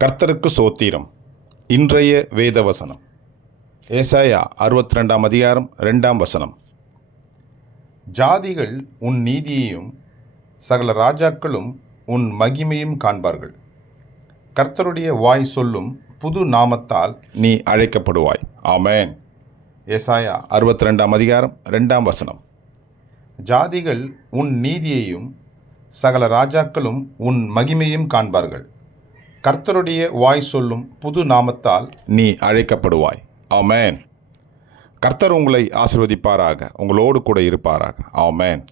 கர்த்தருக்கு சோத்திரம். இன்றைய வேதவசனம் ஏசாயா 62 அதிகாரம் 2 ஜாதிகள் உன் நீதியையும் சகல ராஜாக்களும் உன் மகிமையும் காண்பார்கள். கர்த்தருடைய வாய் சொல்லும் புது நாமத்தால் நீ அழைக்கப்படுவாய். ஆமென். ஏசாயா 62 அதிகாரம் 2 ஜாதிகள் உன் நீதியையும் சகல ராஜாக்களும் உன் மகிமையும் காண்பார்கள். கர்த்தருடைய வாய் சொல்லும் புது நாமத்தால் நீ அழைக்கப்படுவாய். ஆமென். கர்த்தர் உங்களை ஆசீர்வதிப்பாராக, உங்களோடு கூட இருப்பாராக. ஆமென்.